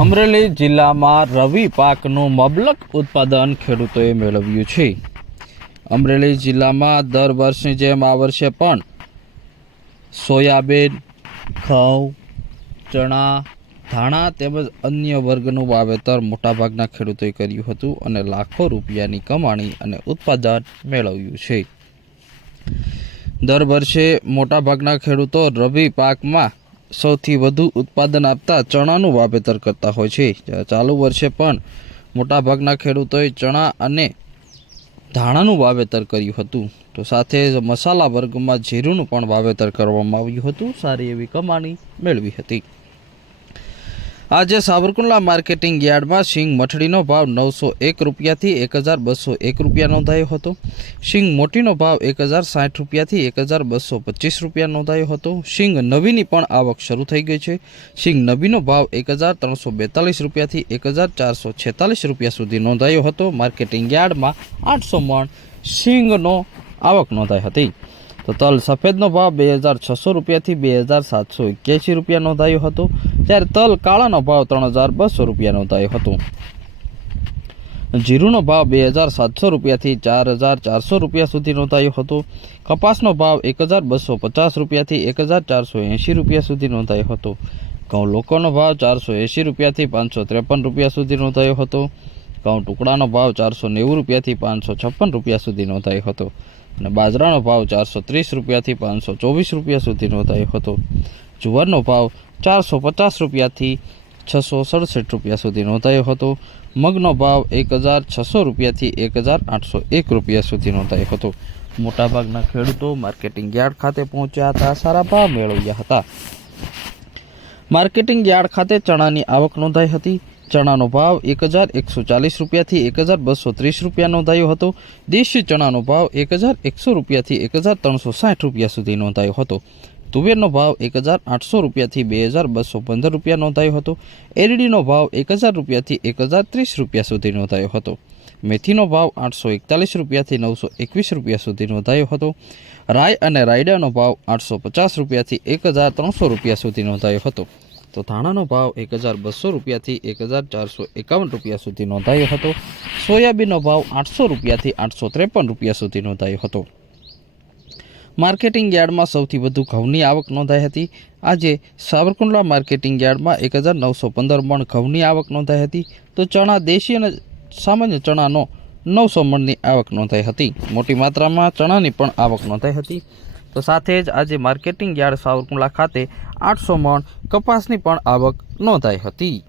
અમરેલી જિલ્લામાં રવિ પાકનું મબલક ઉત્પાદન ખેડૂતોએ મેળવ્યું છે। અમરેલી જિલ્લામાં દર વર્ષની જેમ આ વર્ષે પણ સોયાબીન, ઘઉં, ચણા, ધાણા તેમજ અન્ય વર્ગનું વાવેતર મોટાભાગના ખેડૂતોએ કર્યું હતું અને લાખો રૂપિયાની કમાણી અને ઉત્પાદન મેળવ્યું છે। દર વર્ષે મોટાભાગના ખેડૂતો રવિ પાકમાં સૌથી વધુ ઉત્પાદન આપતા ચણાનું વાવેતર કરતા હોય છે। ચાલુ વર્ષે પણ મોટાભાગના ખેડૂતોએ ચણા અને ધાણાનું વાવેતર કર્યું હતું, તો સાથે જ મસાલા વર્ગમાં જીરુંનું પણ વાવેતર કરવામાં આવ્યું હતું। સારી એવી કમાણી મેળવી હતી। આજે સાવરકુંડલા માર્કેટિંગ યાર્ડમાં સિંગ મઠડીનો ભાવ 901 રૂપિયાથી 1201 રૂપિયા નોંધાયો હતો। સિંગ મોટીનો ભાવ 1060 રૂપિયાથી 1225 રૂપિયા નોંધાયો હતો। સિંગ નવીની પણ આવક શરૂ થઈ ગઈ છે। સિંગ નવીનો ભાવ 1342 રૂપિયાથી 1446 રૂપિયા સુધી નોંધાયો હતો। માર્કેટિંગ યાર્ડમાં 800 મણ સિંગનો આવક નોંધાઈ હતી। તો તલ સફેદનો ભાવ 2600 રૂપિયાથી 2781 રૂપિયા નોંધાયો હતો, જ્યારે તલ કાળાનો ભાવ 3200 રૂપિયા નોંધાયો હતો। જીરુંનો ભાવ 2700 રૂપિયાથી 4400 રૂપિયા સુધી નોંધાયો હતો। કપાસનો ભાવ 1250 રૂપિયાથી 1480 રૂપિયા સુધી નોંધાયો હતો। ઘઉં લોકોનો ભાવ 480 રૂપિયાથી 553 રૂપિયા સુધી નોંધાયો હતો। ઘઉં ટુકડાનો ભાવ 490 રૂપિયાથી 556 રૂપિયા સુધી નોંધાયો હતો અને બાજરાનો ભાવ 430 રૂપિયાથી 524 રૂપિયા સુધી નોંધાયો હતો। જુવારનો ભાવ 450 રૂપિયાથી 667 રૂપિયા સુધી નોંધાયો હતો। મગનો ભાવ 1600 રૂપિયાથી 1801 રૂપિયા સુધી નોંધાયો હતો। મોટાભાગના ખેડૂતો માર્કેટિંગ યાર્ડ ખાતે પહોંચ્યા હતા, સારા ભાવ મેળવ્યા હતા। માર્કેટિંગ યાર્ડ ખાતે ચણાની આવક નોંધાઈ હતી। ચણાનો ભાવ 1140 રૂપિયાથી 1230 રૂપિયા નોંધાયો હતો। દેશી ચણાનો ભાવ 1100 રૂપિયાથી 1360 રૂપિયા સુધી નોંધાયો હતો। તુવેરનો ભાવ 1800 રૂપિયાથી 2215 રૂપિયા નોંધાયો હતો। એરડીનો ભાવ 1000 રૂપિયાથી 1030 રૂપિયા સુધી નોંધાયો હતો। મેથીનો ભાવ 841 રૂપિયાથી 921 રૂપિયા સુધી નોંધાયો હતો। રાઈ અને રાયડાનો ભાવ 850 રૂપિયાથી 1300 રૂપિયા સુધી નોંધાયો હતો। તો ધાણાનો ભાવ 1200 રૂપિયાથી 1451 રૂપિયા સુધી નોંધાયો હતો। સોયાબીનનો ભાવ 800 રૂપિયાથી 853 રૂપિયા સુધી નોંધાયો હતો। માર્કેટિંગ યાર્ડમાં સૌથી વધુ ઘઉંની આવક નોંધાઈ હતી। આજે સાવરકુંડલા માર્કેટિંગ યાર્ડમાં 1915 મણ ઘઉંની આવક નોંધાઈ હતી। તો ચણા દેશી અને સામાન્ય ચણાનો 900 મણની આવક નોંધાઈ હતી। મોટી માત્રામાં ચણાની પણ આવક નોંધાઈ હતી। તો સાથે જ આજે માર્કેટિંગ યાર્ડ સાવરકુંડલા ખાતે 800 મણ કપાસની પણ આવક નોંધાઈ હતી।